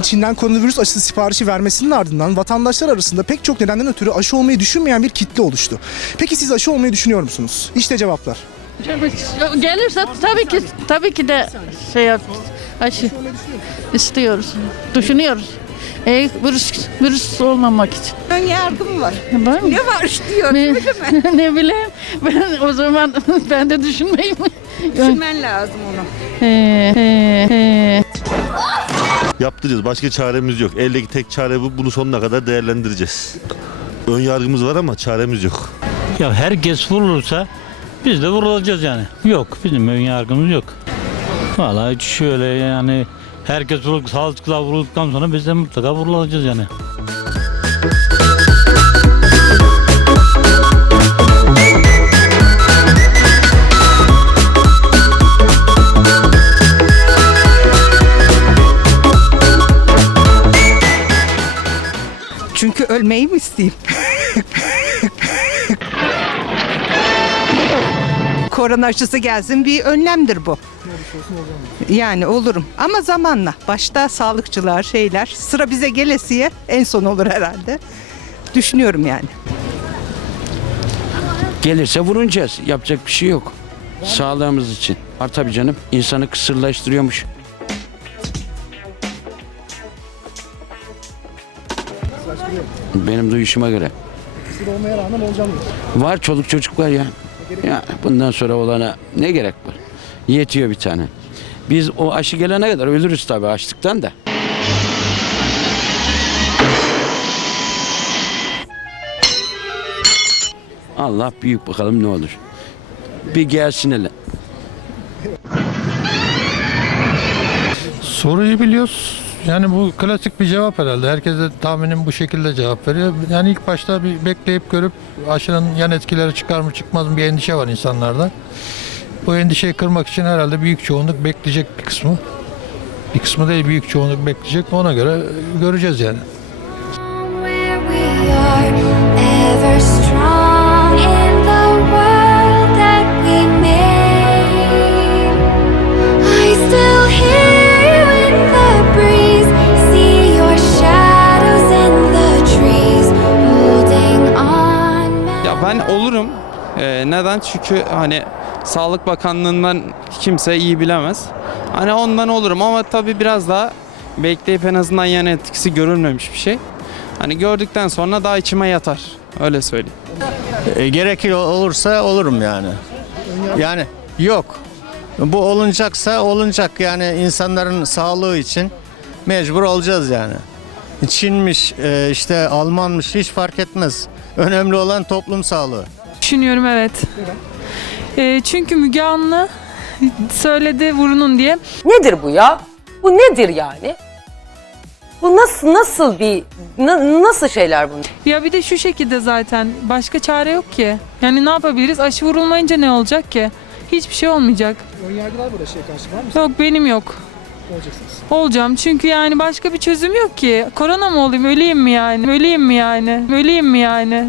Çin'den koronavirüs aşısı siparişi vermesinin ardından vatandaşlar arasında pek çok nedenden ötürü aşı olmayı düşünmeyen bir kitle oluştu. Peki siz aşı olmayı düşünüyor musunuz? İşte cevaplar. Gelirse tabii ki tabii ki de şey yap, aşı istiyoruz, düşünüyoruz. E, virüs, virüs olmamak için. Ön yargım var. Var mı? Ne var diyor. Ne, ne bileyim ben o zaman ben de düşünmeyeyim. Düşünmen lazım onu. He, he, he. Yaptıracağız. Başka çaremiz yok. Eldeki tek çare bu. Bunu sonuna kadar değerlendireceğiz. Ön yargımız var ama çaremiz yok. Ya herkes vurulursa biz de vurulacağız yani. Yok bizim ön yargımız yok. Vallahi şöyle yani herkes vurul, sağlıklı vurulduktan sonra biz de mutlaka vurulacağız yani. Çünkü ölmeyi mi isteyeyim? Korona aşısı gelsin bir önlemdir bu. Yani olurum ama zamanla. Başta sağlıkçılar şeyler sıra bize gelesiye en son olur herhalde. Düşünüyorum yani. Gelirse vurunacağız. Yapacak bir şey yok. Sağlığımız için. Var tabii canım. insanı kısırlaştırıyormuş. Benim duyuşuma göre. Var çoluk çocuk var ya. Ya bundan sonra olana ne gerek var? Yetiyor bir tane. Biz o aşı gelene kadar ölürüz tabii açlıktan da. Allah büyük bakalım ne olur. Bir gelsin hele. Soruyu biliyoruz. Yani bu klasik bir cevap herhalde. Herkes de tahminim bu şekilde cevap veriyor. Yani ilk başta bir bekleyip görüp aşının yan etkileri çıkar mı çıkmaz mı bir endişe var insanlarda. Bu endişeyi kırmak için herhalde büyük çoğunluk bekleyecek bir kısmı. Bir kısmı değil büyük çoğunluk bekleyecek. Ona göre göreceğiz yani. Ee, neden? Çünkü hani Sağlık Bakanlığı'ndan kimse iyi bilemez. Hani ondan olurum ama tabii biraz daha bekleyip en azından yan etkisi görülmemiş bir şey. Hani gördükten sonra daha içime yatar. Öyle söyleyeyim. E, gerekir olursa olurum yani. Yani yok. Bu olunacaksa olunacak yani insanların sağlığı için mecbur olacağız yani. Çinmiş, e, işte Almanmış hiç fark etmez. Önemli olan toplum sağlığı. Düşünüyorum evet. Ee, çünkü Müge Anlı söyledi vurunun diye. Nedir bu ya? Bu nedir yani? Bu nasıl nasıl bir na- nasıl şeyler bunlar? Ya bir de şu şekilde zaten başka çare yok ki. Yani ne yapabiliriz? Aşı vurulmayınca ne olacak ki? Hiçbir şey olmayacak. Önyargılar bu aşıya karşı var mı? Yok benim yok. Olacaksınız. Olacağım çünkü yani başka bir çözüm yok ki. Korona mı olayım, öleyim mi yani? Öleyim mi yani? Öleyim mi yani?